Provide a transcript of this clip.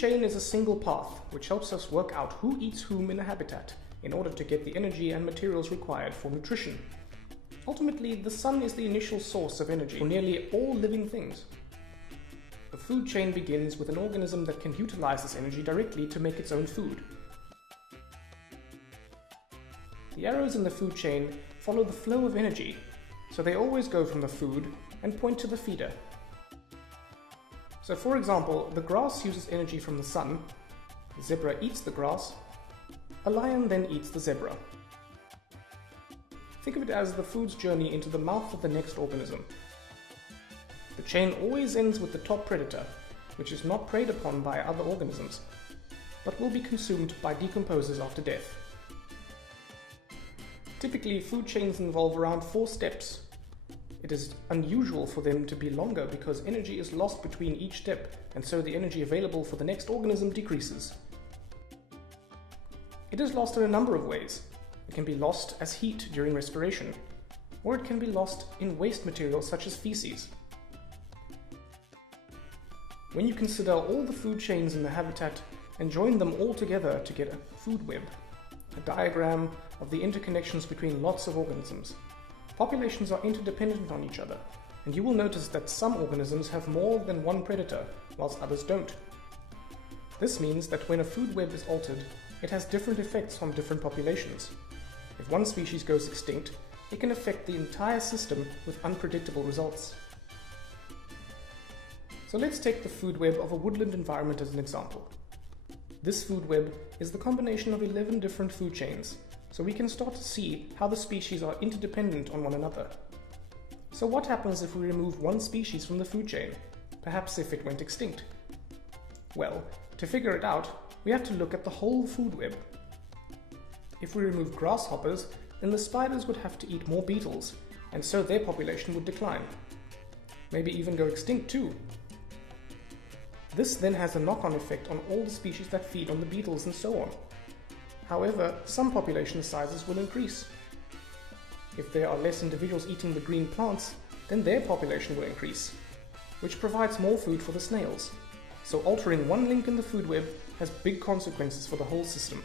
chain is a single path which helps us work out who eats whom in a habitat in order to get the energy and materials required for nutrition. Ultimately, the sun is the initial source of energy for nearly all living things. The food chain begins with an organism that can utilize this energy directly to make its own food. The arrows in the food chain follow the flow of energy, so they always go from the food and point to the feeder. So for example, the grass uses energy from the sun, the zebra eats the grass, a lion then eats the zebra. Think of it as the food's journey into the mouth of the next organism. The chain always ends with the top predator, which is not preyed upon by other organisms, but will be consumed by decomposers after death. Typically, food chains involve around 4 steps. It is unusual for them to be longer because energy is lost between each step, and so the energy available for the next organism decreases. It is lost in a number of ways. It can be lost as heat during respiration, or it can be lost in waste materials such as feces. When you consider all the food chains in the habitat and join them all together to get a food web, a diagram of the interconnections between lots of organisms, populations are interdependent on each other, and you will notice that some organisms have more than one predator, whilst others don't. This means that when a food web is altered, it has different effects on different populations. If one species goes extinct, it can affect the entire system with unpredictable results. So let's take the food web of a woodland environment as an example. This food web is the combination of 11 different food chains, so we can start to see how the species are interdependent on one another. So what happens if we remove one species from the food chain? Perhaps if it went extinct? Well, to figure it out, we have to look at the whole food web. If we remove grasshoppers, then the spiders would have to eat more beetles, and so their population would decline. Maybe even go extinct too. This then has a knock-on effect on all the species that feed on the beetles and so on. However, some population sizes will increase. If there are less individuals eating the green plants, then their population will increase, which provides more food for the snails. So altering one link in the food web has big consequences for the whole system.